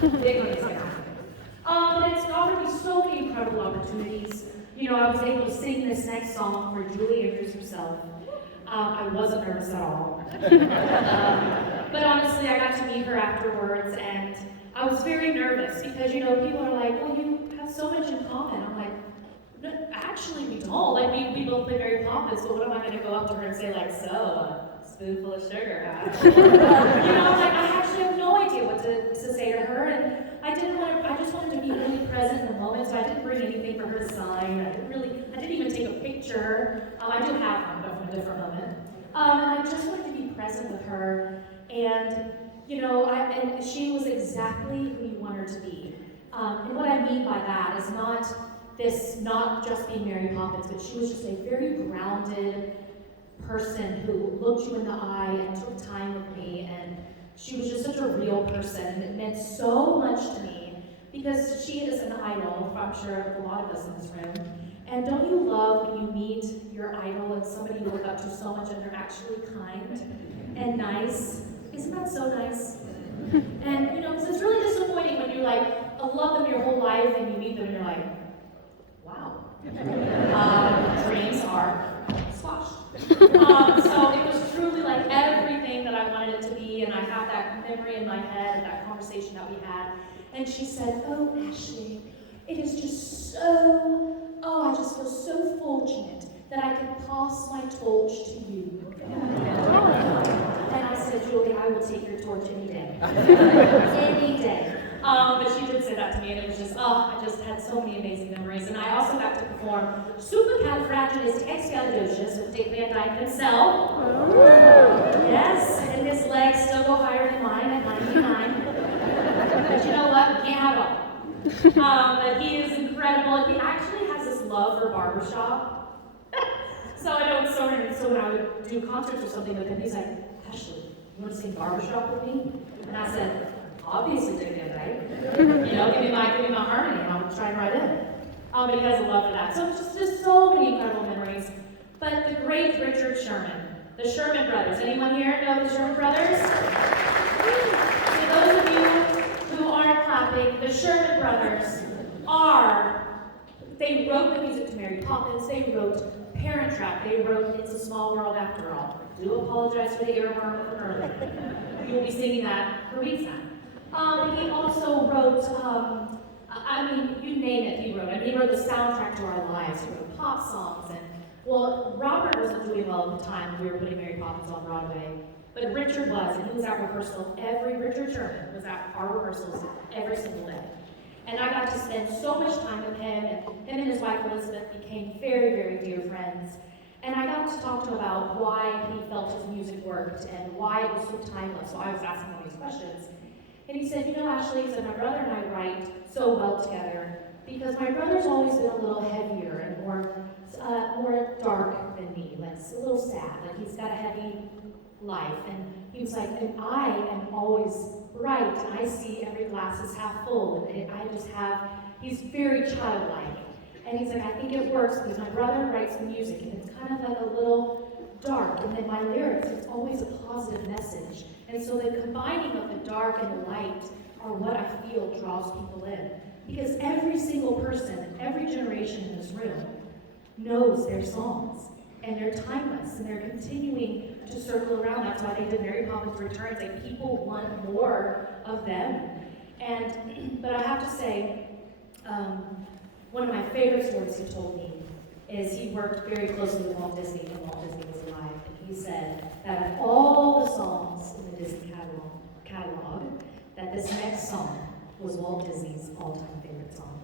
Big one is going to happen. But it's offered me so many incredible opportunities. You know, I was able to sing this next song for Julie Andrews herself. I wasn't nervous at all. But honestly, I got to meet her afterwards, and I was very nervous because, you know, people are like, well, you have so much in common. I'm like, no, actually, we don't. Like, we both play Mary Poppins, but what am I going to go up to her and say, like, so, a spoonful of sugar, huh? You know, like, I actually have no idea what to say to her, and I just wanted to be really present in the moment, so I didn't bring anything for her to sign. I didn't even take a picture. I do have one, but from a different moment. And I just wanted to be present with her, and, you know, and she was exactly who you want her to be. And what I mean by that is not just being Mary Poppins, but she was just a very grounded person who looked you in the eye and took time with me, and she was just such a real person. It meant so much to me because she is an idol, I'm sure a lot of us in this room. And don't you love when you meet your idol and somebody you look up to so much and they're actually kind and nice? Isn't that so nice? And you know, because it's really disappointing when you like love them your whole life and you meet them and you're like, wow. Dreams are squashed. So it was truly like everything that I wanted it to be, and I have that memory in my head, that conversation that we had. And she said, oh, Ashley, it is just I just feel so fortunate that I can pass my torch to you. And I said, Julie, I will take your torch any day. Any day. But she did say that to me, and it was just, I just had so many amazing memories. And I also got to perform Supercalifragilisticexpialidocious with Dick Van Dyke himself. Yes, and his legs still go higher than mine at 99. But you know what? We can't have it all. But he is incredible. He actually has this love for barbershop. So I know it's so weird. So when I would do concerts or something with him, he's like, Ashley, you want to sing barbershop with me? And I said, obviously, Dick Van Dyke. You know, give me my harmony, and I'll try and write in. But he has a love for that. So just so many incredible memories. But the great Richard Sherman, the Sherman Brothers. Anyone here know the Sherman Brothers? For those of you who aren't clapping, the Sherman Brothers they wrote the music to Mary Poppins, they wrote Parent Trap, they wrote It's a Small World After All. I do apologize for the earworm from earlier. You will be singing that for weeks now. He also wrote, you name it, he wrote. He wrote the soundtrack to our lives. He wrote pop songs. And, well, Robert wasn't doing well at the time when we were putting Mary Poppins on Broadway. But Richard was, and he was at rehearsal Richard Sherman was at our rehearsals every single day. And I got to spend so much time with him, and him and his wife Elizabeth became very, very dear friends. And I got to talk to him about why he felt his music worked and why it was so timeless. So I was asking all these questions. And he said, you know, Ashley, he said, my brother and I write so well together because my brother's always been a little heavier and more dark than me, like a little sad, like he's got a heavy life. And he was like, and I am always bright, and I see every glass is half full, and he's very childlike. And he's like, I think it works because my brother writes the music, and it's kind of like a little dark, and then my lyrics, it's always a positive message. And so the combining of the dark and the light are what I feel draws people in. Because every single person, every generation in this room knows their songs, and they're timeless, and they're continuing to circle around. That's why they did Mary Poppins Returns. Like, people want more of them. But I have to say, one of my favorite stories he told me is he worked very closely with Walt Disney when Walt Disney was alive. And he said that of all the songs in the Disney catalog, that this next song was Walt Disney's all-time favorite song.